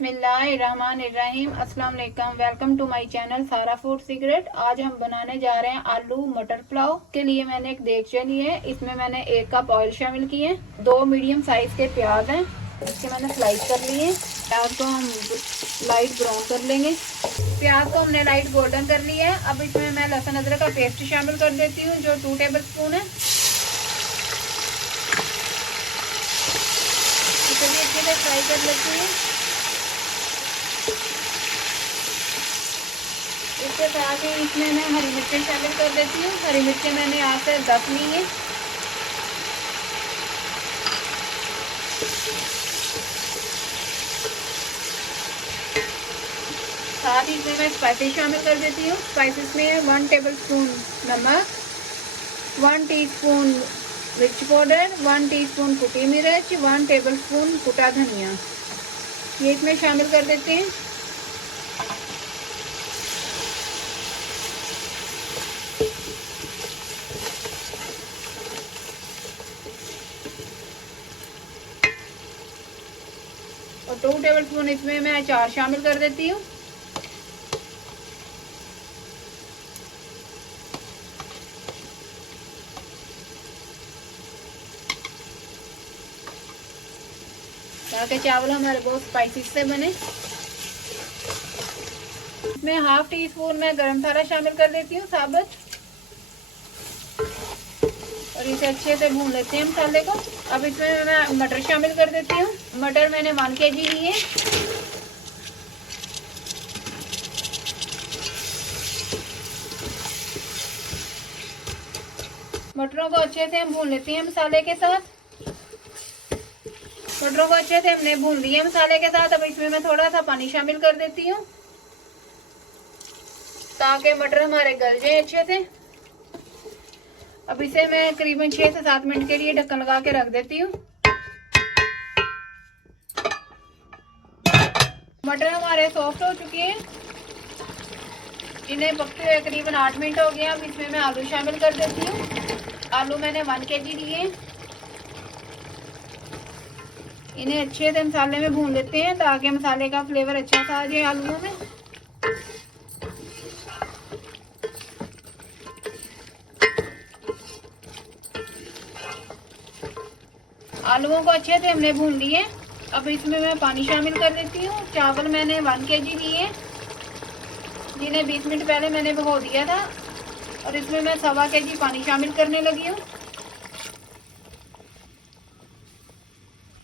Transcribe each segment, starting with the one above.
बिस्मिल्लाहिर्रहमानिर्रहीम। अस्सलाम वालेकुम। वेलकम टू माय चैनल सारा फूड सीक्रेट। आज हम बनाने जा रहे हैं आलू मटर पुलाव। के लिए मैंने एक देगचा ली है, इसमें मैंने 1 कप ऑयल शामिल किए। 2 मीडियम साइज के प्याज हैं, इसके मैंने स्लाइस कर लिए। प्याज को हम लाइट ब्राउन कर लेंगे। प्याज को हमने लाइट गोल्डन कर लिया है। अब इसमें मैं लहसुन अदरक का पेस्ट शामिल कर देती हूँ, जो 2 टेबल स्पून है। इसे भी अच्छे से फ्राई कर लेती हूँ। इसके साथ ही इसमें मैं हरी मिर्चें शामिल कर देती हूँ। हरी मिर्चें मैंने यहाँ से 10 ली है। साथ ही इसमें मैं स्पाइसेस शामिल कर देती हूँ। स्पाइसेस में 1 टेबल स्पून नमक, 1 टीस्पून मिर्च पाउडर, 1 टीस्पून कुटी मिर्च, 1 टेबल स्पून कुटा धनिया, ये इसमें शामिल कर देते हैं। और 2 टेबल स्पून इसमें मैं अचार शामिल कर देती हूँ। ताकि चावल हमारे बहुत स्पाइसी से बने। इसमें 1/2 टीस्पून मैं गरम मसाला शामिल कर देती हूँ साबुत, और इसे अच्छे से भून लेते हैं मसाले को। अब इसमें मैं मटर शामिल कर देती हूँ। मटर मैंने 1 kg लिए। मटरों को अच्छे से हम भून लेते हैं मसाले के साथ। मटरों को अच्छे से हमने भून लिया मसाले के साथ। अब इसमें मैं थोड़ा सा पानी शामिल कर देती हूँ, ताकि मटर हमारे गल जाए अच्छे से। अब इसे मैं करीबन 6 से 7 मिनट के लिए ढक्कन लगा के रख देती हूँ। मटर हमारे सॉफ्ट हो चुके हैं, इन्हें पकते हुए करीबन 8 मिनट हो गए। अब इसमें मैं आलू शामिल कर देती हूँ। आलू मैंने 1 kg लिए। इन्हें अच्छे से मसाले में भून लेते हैं, ताकि मसाले का फ्लेवर अच्छा सा आ जाए आलूओं में। आलूओं को अच्छे से हमने भून लिए। अब इसमें मैं पानी शामिल कर देती हूँ। चावल मैंने 1 kg लिए, जिन्हें 20 मिनट पहले मैंने भिगो दिया था, और इसमें मैं 1/4 kg पानी शामिल करने लगी हूँ।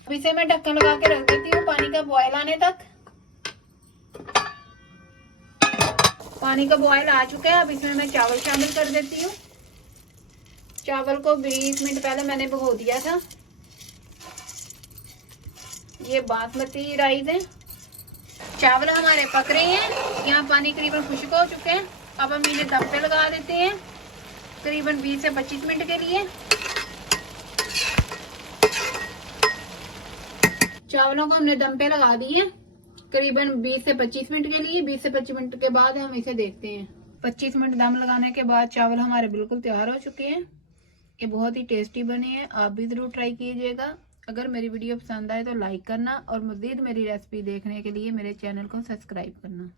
अब इसे मैं ढक्कन लगा के रख देती हूँ पानी का बॉयल आने तक। पानी का बॉयल आ चुका है। अब इसमें मैं चावल शामिल कर देती हूँ। चावल को 20 मिनट पहले मैंने भिगो दिया था। ये बासमती राइस है। चावल हमारे पक रहे हैं, यहाँ पानी करीबन खुश्क हो चुके हैं। अब हम इन्हें दम पे लगा देते हैं करीबन 20 से 25 मिनट के लिए। चावलों को हमने दम पे लगा दिए करीबन 20 से 25 मिनट के लिए। 20 से 25 मिनट के बाद हम इसे देखते हैं। 25 मिनट दम लगाने के बाद चावल हमारे बिल्कुल तैयार हो चुके हैं। ये बहुत ही टेस्टी बने हैं, आप भी ज़रूर ट्राई कीजिएगा। अगर मेरी वीडियो पसंद आए तो लाइक करना, और मज़ीद मेरी रेसिपी देखने के लिए मेरे चैनल को सब्सक्राइब करना।